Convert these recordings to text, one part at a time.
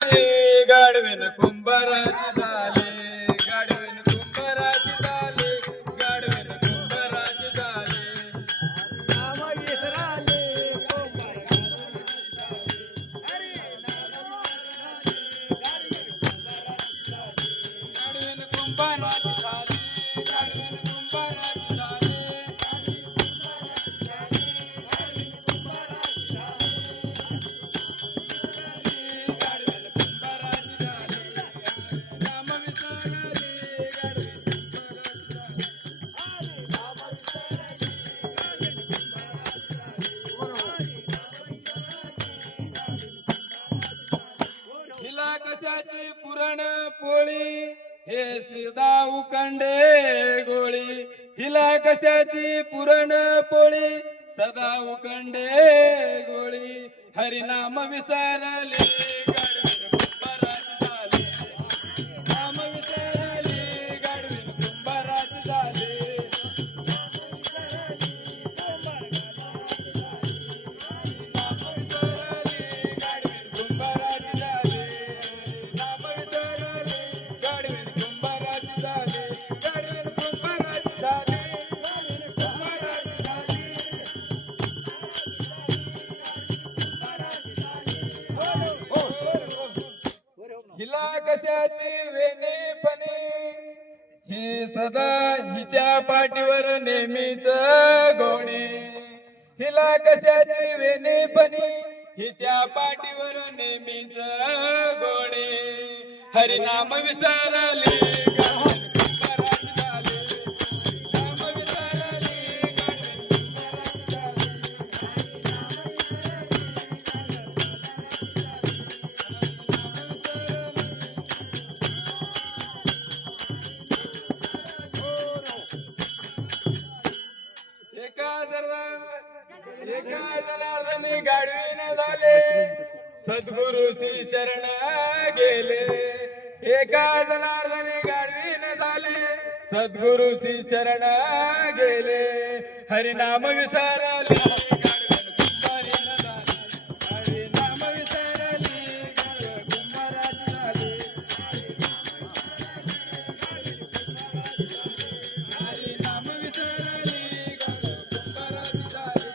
गाडवेन कुंभाराची झाले गाडवेन कुंभाराची झाले गाडवेन कुंभाराची झाले गाडवेन कुंभाराची हिला पुरण पोळी हे सिदा उकंडे गोळी. हिला कशाची पुरण पोळी? सदा उकंडे गोळी. हरिनाम विसरले कशाची वेणी पणे हे सदा हिच्या पाठीवर नेहमीच गोणी. हिला कशाची वेणी हिच्या पाठीवर नेहमीच गोणी. हरिनाम विसरली एका गाडवीन झाले. सद्गुरु श्री शरण गेले. एका जनार्दनी गाडवीन झाले. सद्गुरु श्री शरण गेले. हरिनाम विसरले. Thank you.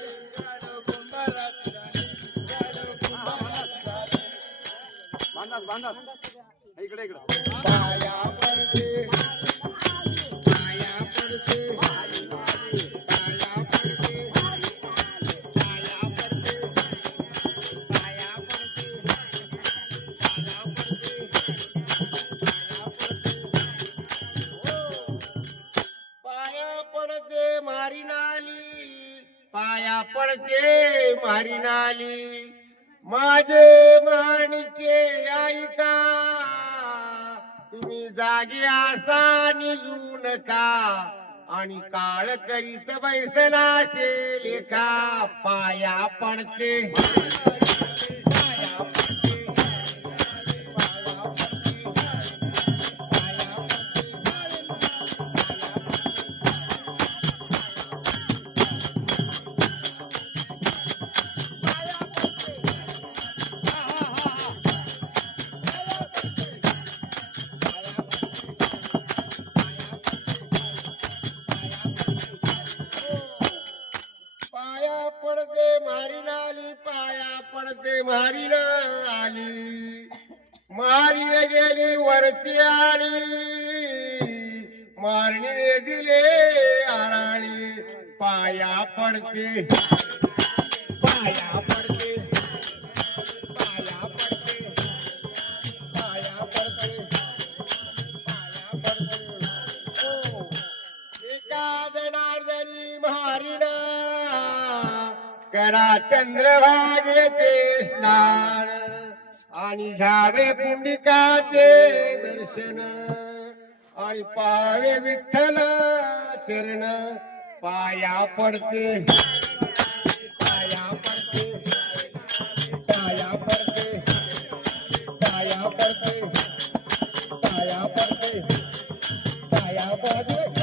पडते मारी नाली. माझे माणीचे ऐका तुम्ही जागे असा निघू नका आणि काळ करीत बैसलाचे लेखा पाया पडते. पडते मारी आली पाया पडते मारी आली मारीने गेली वरची आली मारणी दिले आराणी पाया पडते पाया पडते पाया पडते पाया पडते पाया पडते. हो. एका जनार्दनी मारिना करा चंद्रभागेचे स्नान आणि घ्यावे पुंडिकाचे दर्शन. आणि पावे विठ्ठल चरण. पाया पडते. पाया पडते. पाया पडते. पाया पडते. पाया पडते. पाया पडते.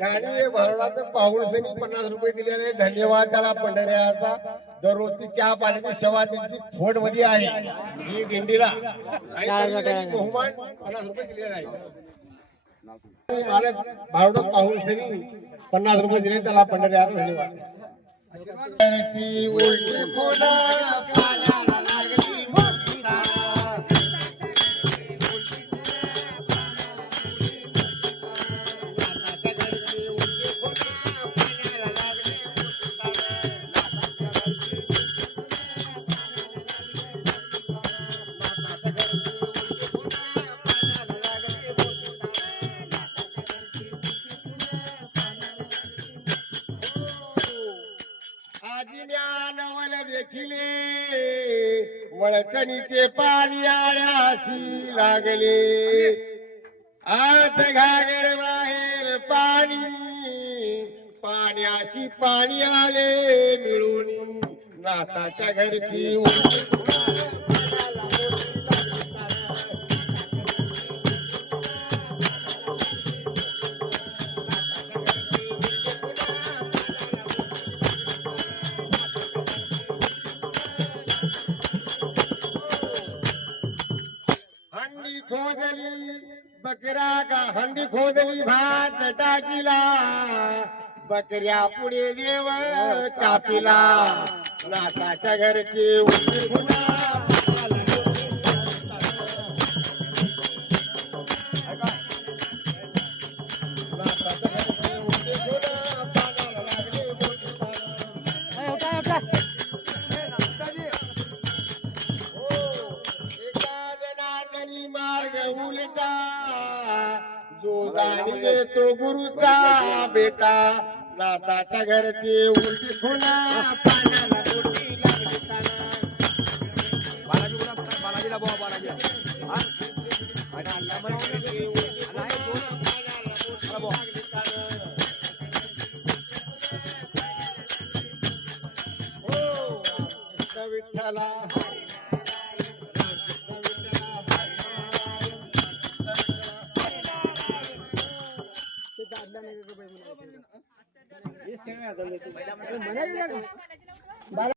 याने भरणाचं पाऊलसनी पन्नास रुपये दिलेले धन्यवाद त्याला पंढऱ्याचा. दररोजची चहा पाण्याची सेवा त्यांची फोटमध्ये आहे. ही दिंडीला. आणि त्यांनी बहुमान पन्नास रुपये दिलेला आहे मालक भावडत पाऊलसनी पन्नास रुपये दिले त्याला पंढऱ्याचा धन्यवाद. वळचणीचे पाणी आळ्याशी लागले. आत घागर बाहेर पाणी पाण्याशी पाणी आले मिळून. नाताच्या घरची खोदली बकरा का हंडी खोदली भात टाकीला. बकऱ्या पुढे देव कापिला. नाताच्या घरचे उंची उलटा जो जाणीले तो गुरुचा बेटा. नाताच्या घरचे उलटी पाण्याला लागली ताना. हो, विठ्ठला. आदळले.